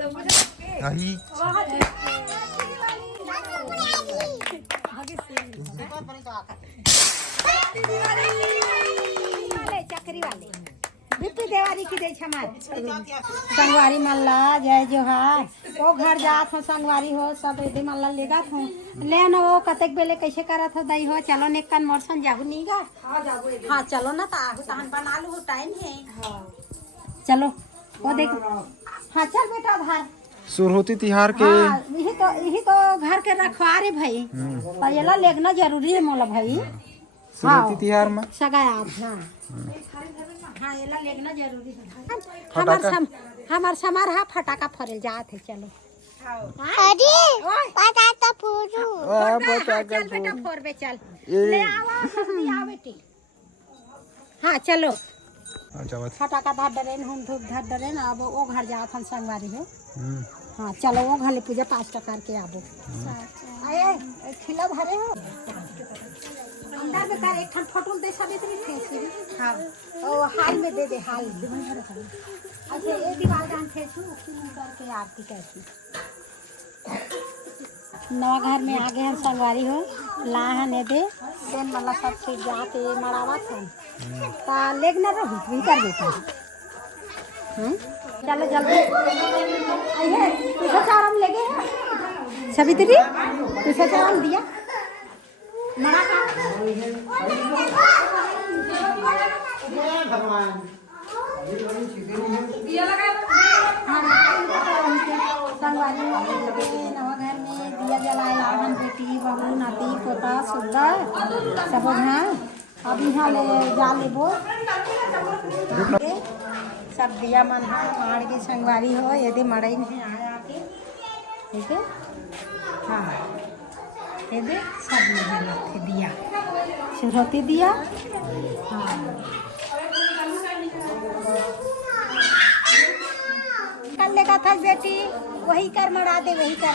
आई चक्री वाले बिट्टू देवारी की दे हमार संगवारी मल्ला जय जोहार वो घर जात हो संगवारी हो सब एदे मल्ला लेगा हो ले न वो कतक बेले कैसे करत हो दई हो चलो ने कन मोरसन जाबू नी गा हां चलो ना ता आहू तहन बना लू टाइम है चलो वो देख हां चल बेटा धार सुरहोती तिहार के हाँ, यही तो घर के रखवारे भाई पर ये लेगना जरूरी है मोला भाई सुरहोती तिहार में सगाया हाँ हाँ ये लेगना जरूरी है हमार समार हा फटाका फरे जात है चलो अरे पटाखा फोड़ू चल बेटा फोड़ बे चल ले आवा जल्दी आ बेटी हाँ चलो फटाका धार डरेन हम धूप धार डरेन अब वो घर जात हम संगवारी है हाँ चलो वो घले पूजा 5 टका करके आबो आए खिला भरे हो अंदर में तार एक ठन फोटो दे साबित्री थे हां ओ हाल में दे हाल अच्छा ये दीवार दान थे छु करके आरती कैसी नवा घर में आगे हम संगवारी हो लाह ने दे देन वाला सब चीज जाके मरावा था ता लेग ना रही भी कर देता चलो जल्दी आइए तुझे चारम लेगे सवित्री तुझे चारम दिया मरा का दिया लगा संगवारी नवा घर में दिया जलाए लावन बेटी बहू नाती पोता सुद्धा सब हाँ अब यहाँ ले जा लेबो सब दिया मन है मार की संगवारी हो यदि मड़ई नहीं आया आके ठीक है हाँ यदि सब में दिया सुरहोती दिया हाँ कल लेगा था बेटी वही कर मरा दे वही कर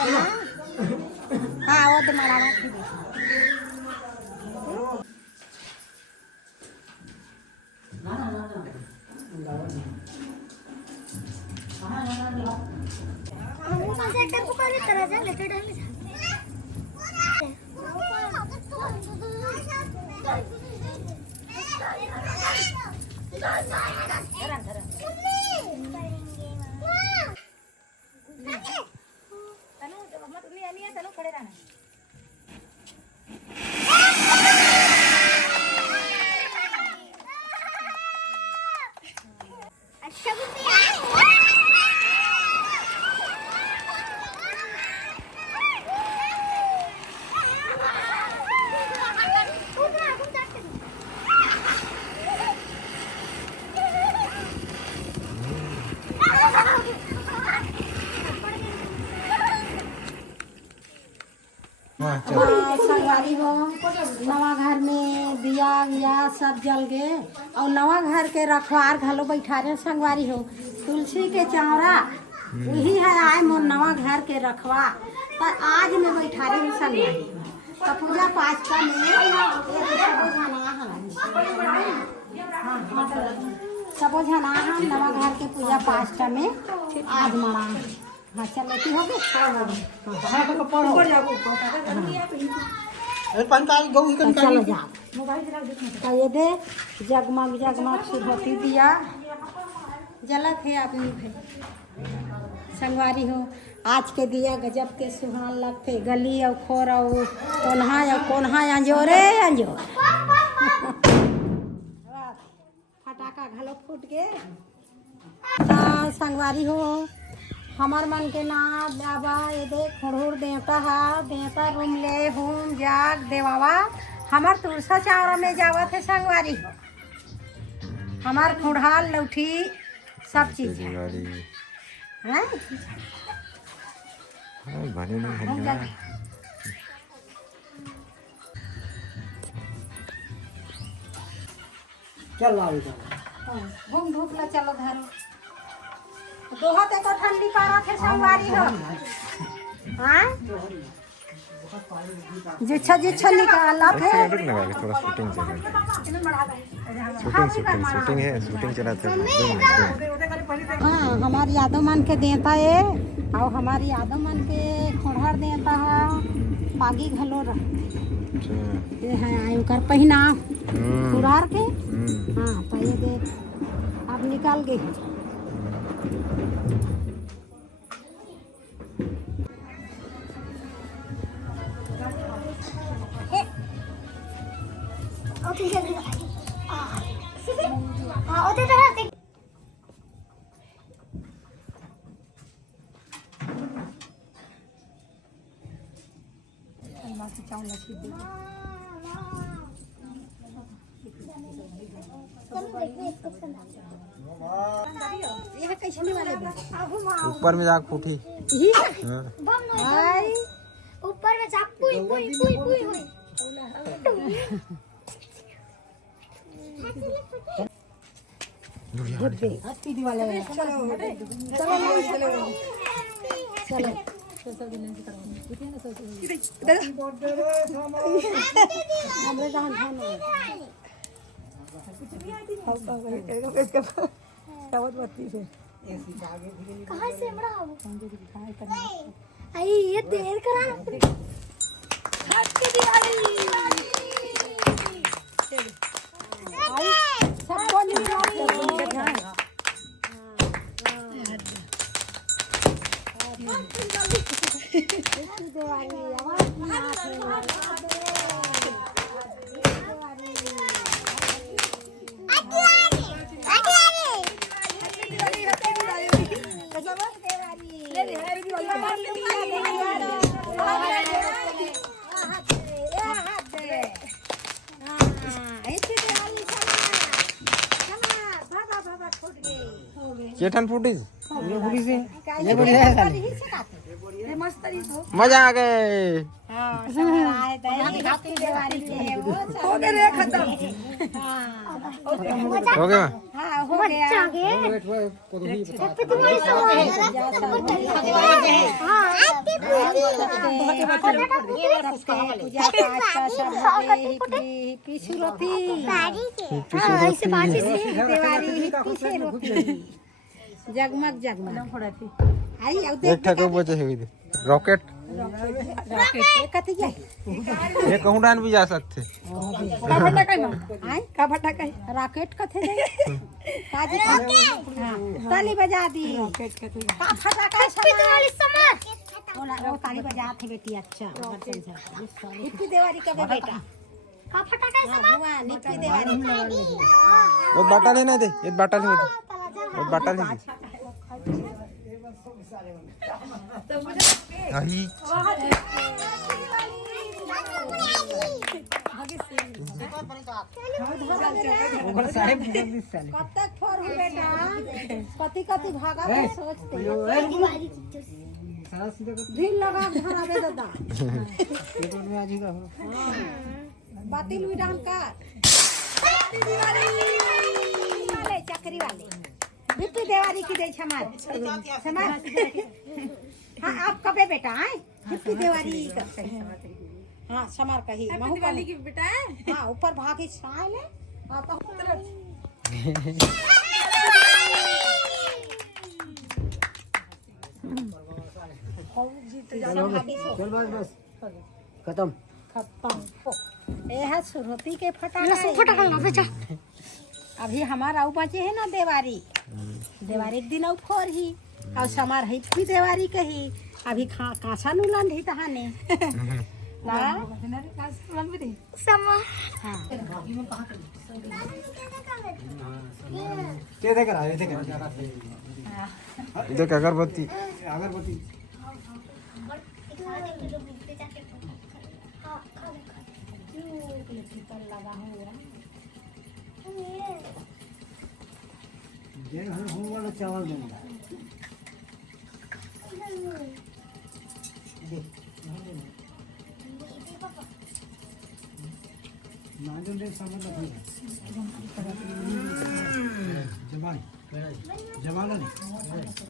हाँ वो तो मरावा थी संगवारी हो नवा घर में दिया विया सब जल गए और नवा घर के रखवार घलो बैठारे संगवारी हो तुलसी के चौरा वही है आए मोर नवा घर के रखवा पर आज में बैठारे हो संगवारी तो पूजा 5 का सबो जना हम नवा घर के पूजा 5 का में आज मना हाँ चलो की हो गए चलो जाओ ये दे जगमग जगमग सुरहोती दिया जलत है अपनी संगवारी हो आज के दिया गजब के सुहान लगते गली और खोर और कोन्हा अंजोरे अंजोर फटाका घलो फूट के संगवारी हो हमार मन के ना बाबा ये दे खुड़हुड़ देवता हा देवता रूम ले होम जाग देवावा हमार तुलसा चावरा में जावत है संगवारी हो हमार खुड़हाल लौठी सब चीज है चल घूम धूप ला चलो धरो दोहा ते को ठंडी पारा थे संगवारी हो हां जिच्छा निकाला थे थोड़ा शूटिंग शूटिंग है शूटिंग चलाते हैं हाँ हमारी यादव मान के देता है और हमारी आदम मन के खोढ़र देता है पागी घलो रहते अच्छा ये है कर पहिना हम्म, खुरार के हम्म, हाँ तो ये दे अब निकाल गई अल्लाह की चावल नसीब दे ये है कैसे वाले ऊपर में जाके फूटी ये हाँ, भाई ऊपर में जा पुई पुई पुई पुई हुई हस्ती वाले चलो चलो चलो हमरे जहां खाना कहां से बड़ा हो आई ये देर करा सब बोली केठन फूटी ये बड़ी से ये बड़ी है मजा आ गए हो गया हो गया जगमग जगमग आई एक ठके बचे है रॉकेट रॉकेट कथी जाए ये कहूँ डान भी जा सकते रॉकेट कथे जाए ताली बजा दी का फटाका वो ताली बजा थे बेटी अच्छा निप्पी देवारी का बेटा का फटाका हुआ निप्पी देवारी वो बाटा लेना दे ये बाटा ले वो बाटा ले आई कब तक फोर हो बेटा कति कति भागा के सोचते ढील लगा धरा दे दादा बातिल विधान का चक्री वाले बिप्पी देवारी की दे समार हाँ आप कबे बेटा आए बिप्पी देवारी हाँ समार कही महू वाली की बेटा है हाँ ऊपर भागी साए ले हाँ तो खत्म ये है सुरती के फटाका अभी हमारा आउ बचे है ना देवारी देवारी एक दिन आउ फोर ही और समार है भी देवारी कही अभी काछा नुलन ही तहाने समा ये देख रहा इधर का अगरबत्ती अगरबत्ती ये हम वाला चावल देंगे नाजन दे समझ नहीं जमान जमान नहीं